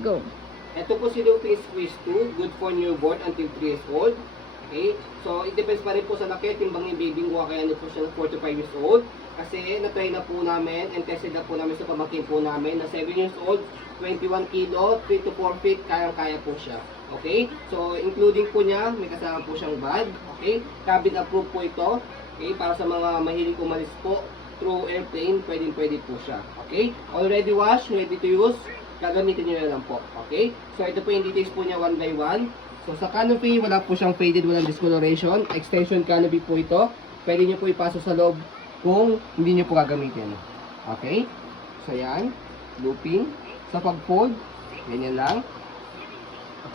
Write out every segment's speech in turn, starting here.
Go. Ito po si Lupin Squeeze 2, good for newborn until 3 years old. Okay? So, it depends pa rin po sa laki. Timbang yung baby ko, kaya po siya ng 4 to 5 years old. Kasi, na-try na po namin and tested na po namin sa pamangkin po namin na 7 years old, 21 kilo, 3 to 4 feet, kayang-kaya po siya. Okay? So, including po niya, may kasama po siyang bag. Okay? Cabin approved po ito. Okay? Para sa mga mahilig umalis po through airplane, pwede po siya. Okay? Already washed, ready to use. Gagamitin nyo na lang po. Okay? So, ito po yung details po niya one by one. So, sa canopy, wala po siyang faded, walang discoloration. Extension canopy po ito. Pwede nyo po ipasok sa loob kung hindi nyo po gagamitin. Okay? So, yan. Looping. Sa pag-fold, ganyan lang.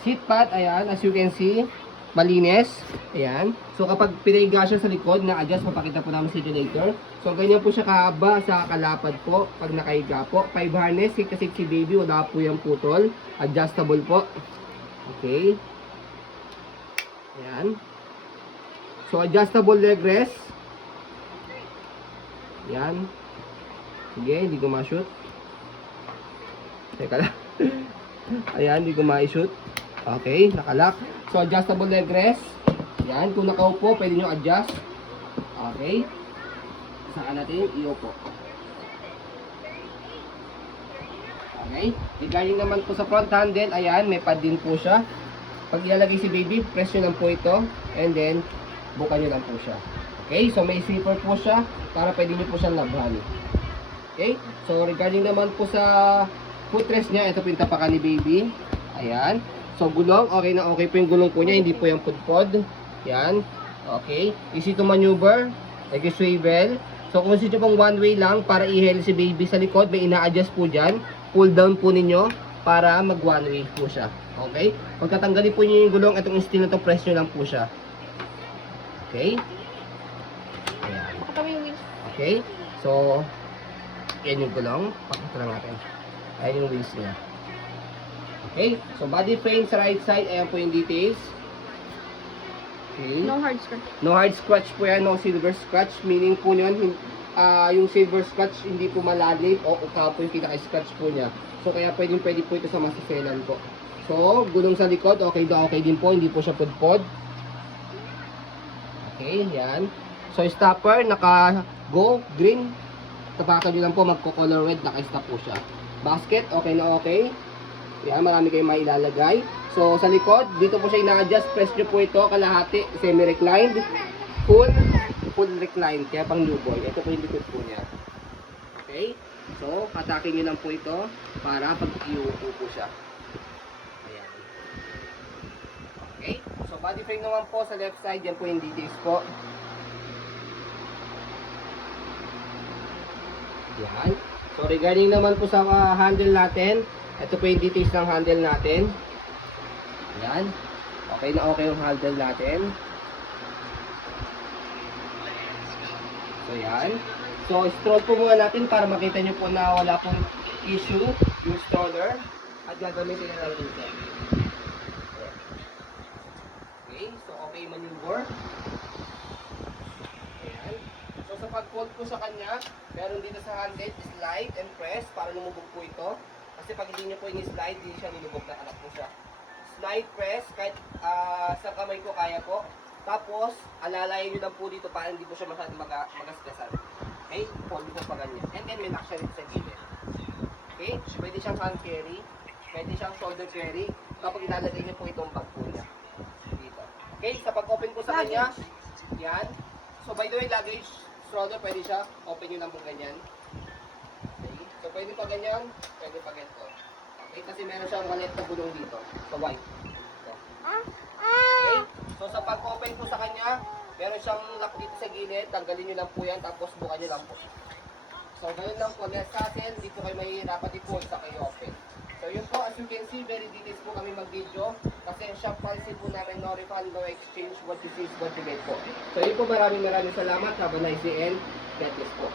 Seat pad, ayan, as you can see, malinis. Ayan. So, kapag pinaiga siya sa likod, na-adjust, mapakita po namin sa inyo later. So, ganyan po siya kahaba sa kalapad po, pag nakahiga po. 5 harness, safe na safe si baby, wala po yung putol. Adjustable po. Okay. Ayan. So, adjustable leg rest. Ayan. Sige, hindi ko ma-shoot. Teka lang. Ayan, hindi ko ma-shoot. Okay, nakalock. So, adjustable leg rest. Yan, kung nakaupo, pwede nyo adjust. Okay. Saan natin? Iupo. Okay. Regarding naman po sa front handle, ayan, may pad din po siya. Pag ilalagay si baby, press nyo lang po ito. And then, buka nyo lang po siya. Okay, so may zipper po siya para pwede nyo po siyang labhan. Okay, so regarding naman po sa footrest niya, ito po yung tapakan ni baby. Ayan. So, gulong, okay na okay po yung gulong po niya, hindi po yung pudpod. Yan. Okay. Easy to maneuver. Like a swivel. So, kung gusto nyo pong one way lang para i-held si baby sa likod, may ina-adjust po dyan. Pull down po ninyo para mag one way po siya. Okay. Pag tatanggalin po nyo yung gulong, itong steel na to, press nyo lang po siya. Okay. Ayan. Okay. So, yan yung gulong. Pakita lang natin. Ayan yung wheels niya. Okay, so body frame sa right side, ayan po yung details. Okay. No hard scratch. No hard scratch po yan, no silver scratch. Meaning po yun, yung silver scratch hindi po malalim o uka po yung pinaka-scratch po niya. So kaya pwede po ito sa masaselan po. So, gulong sa likod, okay din po, hindi po siya pudpod. Okay, yan. So stopper, naka-go, green. Tapakan nyo lang po, magko-color red, naka-stop po siya. Basket, okay na okay. Yan, marami kayong mailalagay. So, sa likod, dito po siya ina-adjust. Press nyo po ito, kalahati, semi-reclined, full reclined, kaya pang newborn. Ito po yung likod po niya. Okay? So, patakin nyo lang po ito para pag-iupo po siya. Ayan. Okay? So, body frame naman po sa left side, yan po yung details po. Yan. So, regarding naman po sa handle natin, ito po yung details ng handle natin. Ayan. Okay na okay yung handle natin. So, yan. So, stroll po muna natin para makita nyo po na wala pong issue yung stroller. At gagamitin na lang dito. Okay. So, okay maneuver. Ayan. So, sa pag-fold po sa kanya, meron dito sa handle, slide and press para lumubog po ito. Kasi pag hindi nyo po ini-slide, hindi siya nilubog na anak po siya. Slide, press, kahit sa kamay ko kaya po. Tapos, alalayan nyo lang po dito para hindi po siya masyadong magasgasan. Okay? Fold po pa ganyan. And then, may lock siya dito sa gilid. Okay? Pwede siyang hand carry. Pwede siyang shoulder carry. Kapag ilalagay nyo po itong bag po niya. Dito. Okay? Sa pag-open po sa kanya, yan. So, by the way, luggage stroller, pwede siya. Open nyo lang po ganyan. So, pwede pa ganyan, pwede pa ganito. Okay, kasi meron siyang wallet na gulong dito, sa white. So, okay, so sa pag-open po sa kanya, meron siyang lock dito sa gilid, tanggalin nyo lang po yan, tapos bukan nyo lang po. So, ganun lang po, net sa atin, hindi po kayo mahihirapan i-fold sa kayo open. So, yun po, as you can see, very details po kami mag-video, kasi shop policy po namin, no refund, no exchange, what you see is what you get po. So, yun po, maraming salamat, have a nice day, and God bless po.